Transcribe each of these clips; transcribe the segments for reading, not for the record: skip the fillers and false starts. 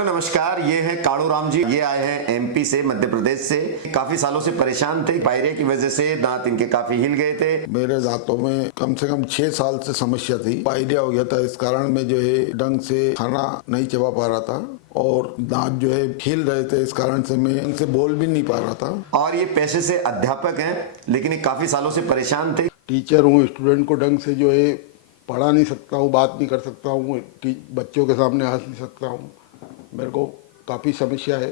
Hello नमस्कार, ये है काड़ू राम जी। ये आए हैं एमपी से, मध्य प्रदेश से। काफी सालों से परेशान थे, पायरिया की वजह से दांत इनके काफी हिल गए थे। मेरे दांतों में कम से कम 6 साल से समस्या थी। पायरिया हो गया था, इस कारण मैं जो है ढंग से खाना नहीं चबा पा रहा था और दांत जो है हिल रहे थे, इस कारण से मैं ढंग से बोल भी नहीं पा रहा था। और ये पेशे से अध्यापक हैं, लेकिन ये काफी सालों से परेशान थे। टीचर हूँ, स्टूडेंट को ढंग से जो है पढ़ा नहीं सकता हूँ, बात नहीं कर सकता हूँ, बच्चों के सामने हंस नहीं सकता हूँ। मेरे को काफ़ी समस्या है,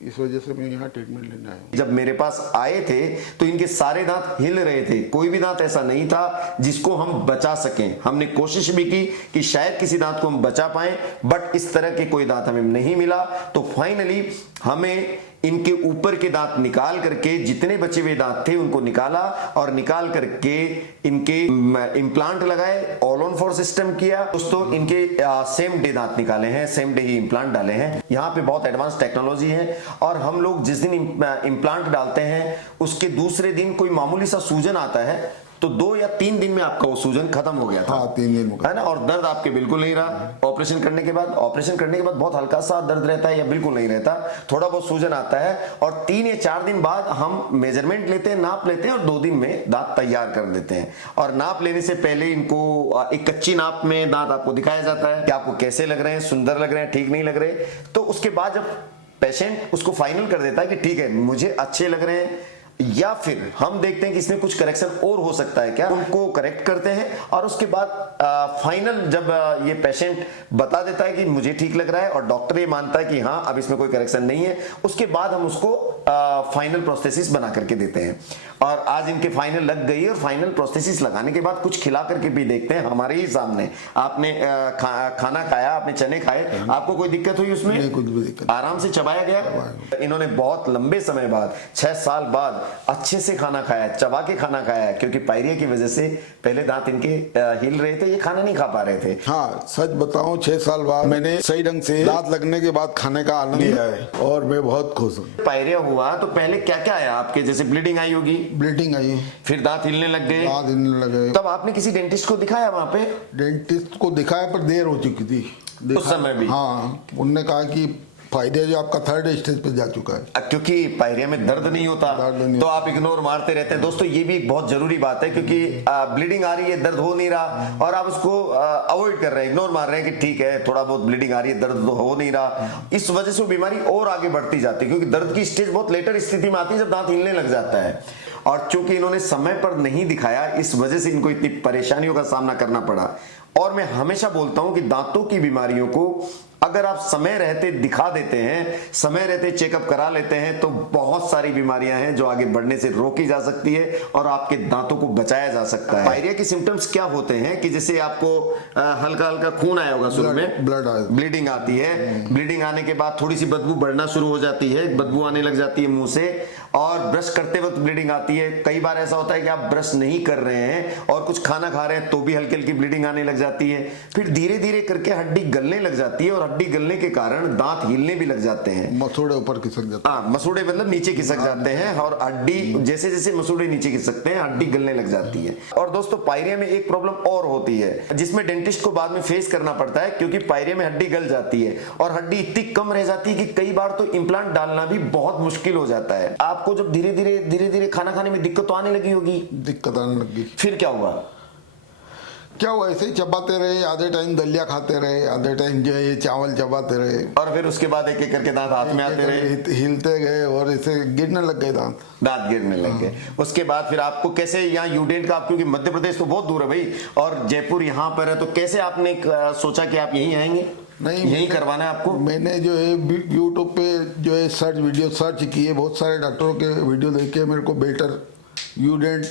इस वजह से मैं यहाँ ट्रीटमेंट लेने आया हूँ। जब मेरे पास आए थे तो इनके सारे दांत हिल रहे थे। कोई भी दांत ऐसा नहीं था जिसको हम बचा सकें। हमने कोशिश भी की कि शायद किसी दांत को हम बचा पाएं, बट इस तरह के कोई दांत हमें नहीं मिला। तो फाइनली हमें इनके ऊपर के दांत निकाल करके, जितने बचे हुए दांत थे उनको निकाला और निकाल करके इनके इम्प्लांट लगाए, ऑल ऑन 4 सिस्टम किया। दोस्तों, इनके सेम डे दांत निकाले हैं, सेम डे ही इम्प्लांट डाले हैं। यहाँ पे बहुत एडवांस टेक्नोलॉजी है और हम लोग जिस दिन इम्प्लांट डालते हैं उसके दूसरे दिन कोई मामूली सा सूजन आता है तो 2 या 3 दिन में आपका वो सूजन खत्म हो गया था। हाँ, 3 दिन है ना। और दर्द आपके बिल्कुल नहीं रहा। ऑपरेशन करने के बाद बहुत हल्का सा दर्द रहता है या बिल्कुल नहीं रहता, थोड़ा बहुत सूजन आता है। और 3 या 4 दिन बाद हम मेजरमेंट लेते हैं, नाप लेते हैं और 2 दिन में दांत तैयार कर देते हैं। और नाप लेने से पहले इनको एक कच्ची नाप में दांत आपको दिखाया जाता है कि आपको कैसे लग रहे हैं, सुंदर लग रहे हैं, ठीक नहीं लग रहे। तो उसके बाद जब पेशेंट उसको फाइनल कर देता है कि ठीक है, मुझे अच्छे लग रहे हैं, या फिर हम देखते हैं कि इसमें कुछ करेक्शन और हो सकता है क्या, उनको करेक्ट करते हैं। और उसके बाद फाइनल जब ये पेशेंट बता देता है कि मुझे ठीक लग रहा है और डॉक्टर ये मानता है कि हाँ अब इसमें कोई करेक्शन नहीं है, उसके बाद हम उसको फाइनल प्रोस्थेसिस बना करके देते हैं। और आज इनके फाइनल लग गई और फाइनल प्रोस्थेसिस लगाने के बाद कुछ खिला करके भी देखते हैं हमारे ही सामने। आपने खाना खाया, आपने चने खाए, आपको कोई दिक्कत हुई उसमें? नहीं, कुछ भी दिक्कत। आराम से चबाया गया। इन्होंने बहुत लंबे समय बाद, 6 साल बाद अच्छे से खाना खाया, चबा के खाना खाया है। क्योंकि पायरिया की वजह से पहले दांत इनके हिल रहे थे, ये खाना नहीं खा पा रहे थे। हाँ, सच बताऊं, 6 साल बाद मैंने सही ढंग से दांत लगने के बाद खाने का आनंद लिया है और मैं बहुत खुश हूँ। पायरिया हुआ तो पहले क्या क्या आया आपके? जैसे ब्लीडिंग आई होगी? ब्लीडिंग आई, फिर दांत हिलने लग गए? दांत हिलने लगे। तब आपने किसी डेंटिस्ट को दिखाया वहां पे? डेंटिस्ट को दिखाया पर देर हो चुकी थी उस समय भी। हाँ, उन्होंने कहा कि फायदे जो आपका 3rd स्टेज पे जा चुका है। क्योंकि पायरिया में दर्द नहीं होता, तो आप इग्नोर मारते रहते हैं। दोस्तों, ये भी एक बहुत जरूरी बात है, क्योंकि ब्लीडिंग आ रही है, दर्द हो नहीं रहा और आप उसको अवॉइड कर रहे हैं, इग्नोर मार रहे हैं कि ठीक है थोड़ा बहुत ब्लीडिंग आ रही है, दर्द तो हो नहीं रहा। इस वजह से वो बीमारी और आगे बढ़ती जाती है, क्योंकि दर्द की स्टेज बहुत लेटर स्थिति में आती है जब दांत हिलने लग जाता है। और चूंकि इन्होंने समय पर नहीं दिखाया, इस वजह से इनको इतनी परेशानियों का सामना करना पड़ा। और मैं हमेशा बोलता हूं कि दांतों की बीमारियों को अगर आप समय रहते दिखा देते हैं, समय रहते चेकअप करा लेते हैं, तो बहुत सारी बीमारियां हैं जो आगे बढ़ने से रोकी जा सकती है और आपके दांतों को बचाया जा सकता है। पायरिया के सिम्टम्स क्या होते हैं कि जैसे आपको हल्का हल्का खून आया होगा शुरू में, ब्लीडिंग आती है। ब्लीडिंग आने के बाद थोड़ी सी बदबू बढ़ना शुरू हो जाती है, बदबू आने लग जाती है मुंह से, और ब्रश करते वक्त ब्लीडिंग आती है। कई बार ऐसा होता है कि आप ब्रश नहीं कर रहे हैं और कुछ खाना खा रहे हैं तो भी हल्की हल्की ब्लीडिंग आने लग जाती है। फिर धीरे धीरे करके हड्डी गलने लग जाती है और हड्डी गलने के कारण दांत हिलने भी लग जाते हैं। मसूड़े ऊपर खिसक जाते हैं। मसूड़े मतलब नीचे खिसक जाते हैं और हड्डी जैसे जैसे मसूड़े नीचे खिसकते हैं हड्डी गलने लग जाती है। और दोस्तों, पायरिया में एक प्रॉब्लम और होती है जिसमें डेंटिस्ट को बाद में फेस करना पड़ता है, क्योंकि पायरिया में हड्डी गल जाती है और हड्डी इतनी कम रह जाती है कि कई बार तो इम्प्लांट डालना भी बहुत मुश्किल हो जाता है। आपको जब धीरे धीरे खाना खाने में दिक्कत तो आने लगी होगी? दिक्कत आने लगी। फिर क्या हुआ? ऐसे ही चबाते रहे, आधे टाइम दलिया खाते रहे, आधे टाइम जो है चावल चबाते रहे, और फिर उसके बाद एक एक करके दांत हाथ में आते रहे, हिलते गए और ऐसे गिरने लग गए दांत गिरने लग गए। उसके बाद फिर आपको कैसे यहाँ यूडेंट का, क्योंकि मध्य प्रदेश तो बहुत दूर है भाई और जयपुर यहाँ पर है, तो कैसे आपने सोचा कि आप यहीं आएंगे? नहीं, यही करवाना है आपको? मैंने जो है यूट्यूब पे जो है वीडियो सर्च किए, बहुत सारे डॉक्टरों के वीडियो देखे। मेरे को बेटर यूडेंट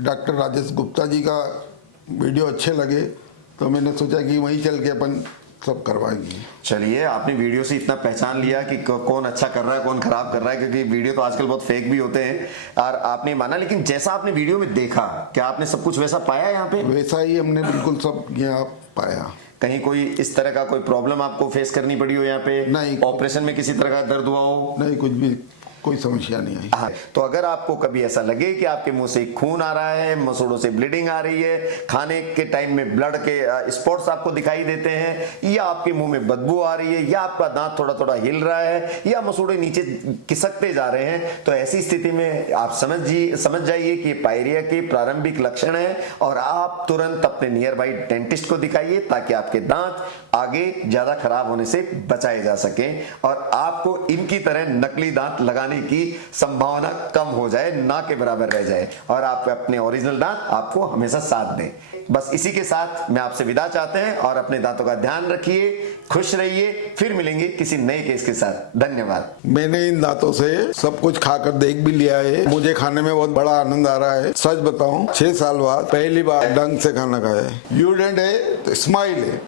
डॉक्टर राजेश गुप्ता जी का वीडियो अच्छे लगे, तो मैंने सोचा कि वहीं चल के अपन सब करवाएंगे। चलिए, आपने वीडियो से इतना पहचान लिया कि कौन अच्छा कर रहा है कौन खराब कर रहा है, क्योंकि वीडियो तो आजकल बहुत फेक भी होते हैं और आपने माना। लेकिन जैसा आपने वीडियो में देखा, क्या आपने सब कुछ वैसा पाया यहाँ पे? वैसा ही हमने बिल्कुल सब यहाँ पाया। कहीं कोई इस तरह का कोई प्रॉब्लम आपको फेस करनी पड़ी हो यहाँ पे? नहीं। ऑपरेशन में किसी तरह का दर्द हुआ हो? नहीं, कुछ कोई समस्या नहीं आई। हाँ, तो अगर आपको कभी ऐसा लगे कि आपके मुंह से खून आ रहा है, मसूड़ों से ब्लीडिंग आ रही है, खाने के टाइम में ब्लड के स्पॉट्स आपको दिखाई देते हैं, या आपके मुंह में बदबू आ रही है, या आपका दांत थोड़ा थोड़ा हिल रहा है, या मसूड़े नीचे खिसकते जा रहे हैं, तो ऐसी स्थिति में आप समझ जाइए कि पायरिया के प्रारंभिक लक्षण है और आप तुरंत अपने नियर बाई डेंटिस्ट को दिखाइए ताकि आपके दांत आगे ज्यादा खराब होने से बचाए जा सके और आपको इनकी तरह नकली दांत लगाने की संभावना कम हो जाए, ना के बराबर रह जाए और आप अपने ओरिजिनल दांत आपको हमेशा साथ दें। बस इसी के साथ मैं आपसे विदा चाहते हैं और अपने दांतों का ध्यान रखिए, खुश रहिए, फिर मिलेंगे किसी नए केस के साथ। धन्यवाद। मैंने इन दांतों से सब कुछ खाकर देख भी लिया है, मुझे खाने में बहुत बड़ा आनंद आ रहा है। सच बताऊं, 6 साल बाद पहली बार ढंग से खाना खाया है। यूडेंट है, स्माइल है।